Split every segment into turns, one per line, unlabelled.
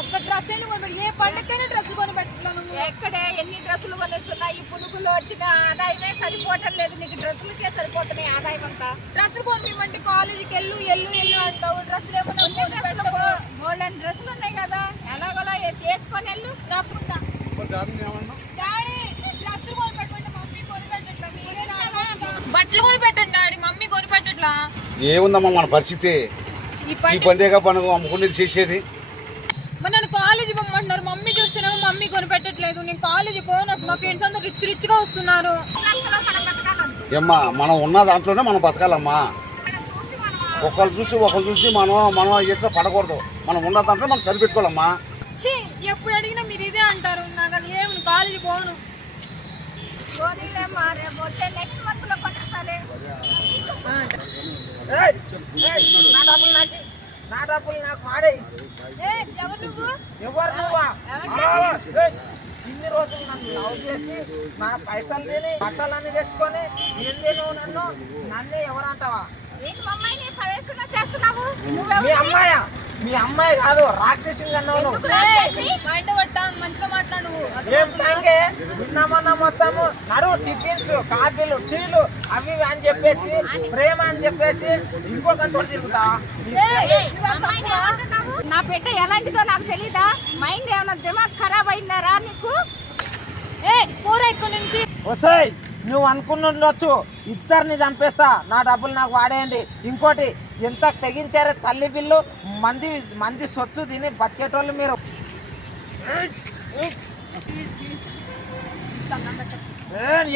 ఒక్క డ్రెస్ అయినా కొనిపెట్టు ఏ పండగకైనా డ్రెస్ కొనిపెట్టలా నువ్వు.
ఎక్కడే ఎన్ని డ్రెస్సులు కొనేస్తున్నా ఈ పునుగులు వచ్చిన ఆదాయమే సరిపోవటం లేదు. నీకు డ్రెస్సులకే సరిపోతున్నాయి ఆదాయం అంతా.
డ్రెస్సులు కొనివ్వమంటే కాలేజీకి ఎల్లు ఎల్లు ఎల్లు అంటావు. డ్రెస్సులు ఏమన్నా
డ్రెస్సులు గోల్డెన్ డ్రెస్సులు ఉన్నాయి కదా. ఎలాగోలా తీసుకొని వెళ్ళు.
డ్రెస్ డాడీ డ్రెస్సులు మమ్మీ మీరే బట్టలు కొనిపెట్టండి డాడీ. మమ్మీ
ఏముందమ్మా మన పరిస్థితి?
ఈ పండుగ
పండుగ అమ్ముకునేది చేసేది.
మరి నన్ను కాలేజీ పొమ్మంటున్నారు మమ్మీ చూస్తున్నాము మమ్మీ కొనిపెట్టట్లేదు. నేను కాలేజీ పోను అసలు. మా ఫ్రెండ్స్ అందరూ రిచ్ రిచ్గా వస్తున్నారు.
ఏమ్మా మనం ఉన్న దాంట్లోనే మనం బతకాలమ్మా. ఒకళ్ళు చూసి ఒకళ్ళు చూసి మనం మనం చేస్తే పడకూడదు. మనం ఉన్న దాంట్లో మనం సరిపెట్టుకోవాలమ్మా.
ఛీ ఎప్పుడు అడిగినా మీరు ఇదే అంటారు. నాకు అది ఏమి కాలేజీ పోను.
నెక్స్ట్ మంత్లో కొనిస్తాలే.
నా డబ్బులు నాకు. నా డబ్బులు నాకు
ఏ ఎవరు నువ్వు?
ఇన్ని రోజులు నన్ను లవ్ చేసి నా పైసలు తిని బట్టలన్నీ తెచ్చుకొని ఏంది నువ్వు నన్ను? నన్ను ఎవరంటావా? మీ అమ్మాయా? మీ అమ్మాయి కాదు రాక్షసి? అన్నావు నిన్నమన్న మొత్తము నడు టిఫిన్స్ కాఫీలు టీలు అవి అని చెప్పేసి ప్రేమ అని చెప్పేసి ఇంకొక?
నా బిడ్డ ఎలాంటిదో నాకు తెలీదా? మైండ్ ఏమైనా దిమాగ్ ఖరాబ్ అయిందారా నీకు?
ఏ పోరా ఇక్కడ నుంచి.
వసాయ్ నువ్వు అనుకున్నట్లొచ్చు ఇద్దరిని చంపేస్తా. నా డబ్బులు నాకు వాడేయండి. ఇంకోటి ఎంత తెగించారే తల్లి బిల్లు? మంది మంది సొత్తు తిని బతికేటోళ్ళు మీరు.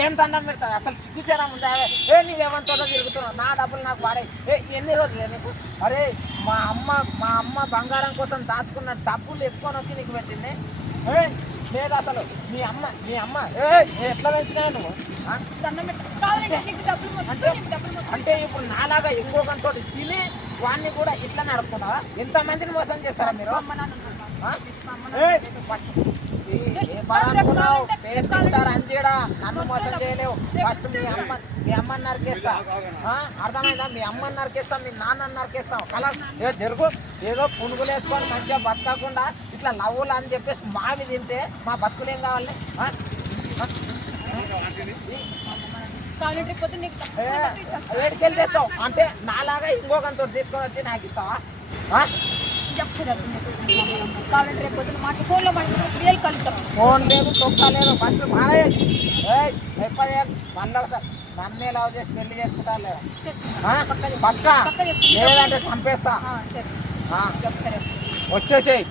ఏం దండం పెడతావు? అసలు సిగ్గుచేరా ఉందా? ఏ నీవేమంతో తిరుగుతున్నావు? నా డబ్బులు నాకు వాడే. ఏ ఎన్ని రోజులు నీకు? అరే మా అమ్మ మా అమ్మ బంగారం కోసం దాచుకున్న డబ్బులు ఎక్కువ వచ్చి నీకు పెట్టింది. ఏ లేదు అసలు. మీ అమ్మ మీ అమ్మ. ఏ ఎట్లా పెంచినావు నువ్వు? అంటే
నీకు డబ్బులు మొత్తం
అంటే ఇప్పుడు నాలాగా ఇంకొకరితో తిని వాడిని కూడా ఇట్లా నడుపుతున్నావా ఎంత మందిని మోసం చేస్తారా మీరు?
అమ్మ నాన్న ఉన్నారు నన్ను
మోసం చేయలేవు. ఫస్ట్ మీ అమ్మ మీ అమ్మని నరికేస్తా. ఆ? అర్థమైందా? మీ అమ్మని నరికేస్తా మీ నాన్న నరికేస్తాం. కలా ఏ జరుగు. ఏదో పునుగులు వేసుకొని మంచిగా బతకకుండా ఇట్లా లవ్వులు అని చెప్పేసి మావి తింటే మా బతుకులు ఏం కావాలి. వేడికెళ్ళి తెస్తావు అంటే నాలాగా ఇంకొకంతో తీసుకొని వచ్చి నాకు ఇస్తావా.
కావాలంటే రేపు ఫోన్లో
ఫోన్ లేదు తొక్క లేదు ఫస్ట్ మానే ఎక్కువ మళ్ళీ ఒకసారి నన్నే లవ్ చేసి పెళ్ళి చేసుకుంటా లేదా?
పక్కా.
లేదంటే చంపేస్తా. వచ్చేసేయ్.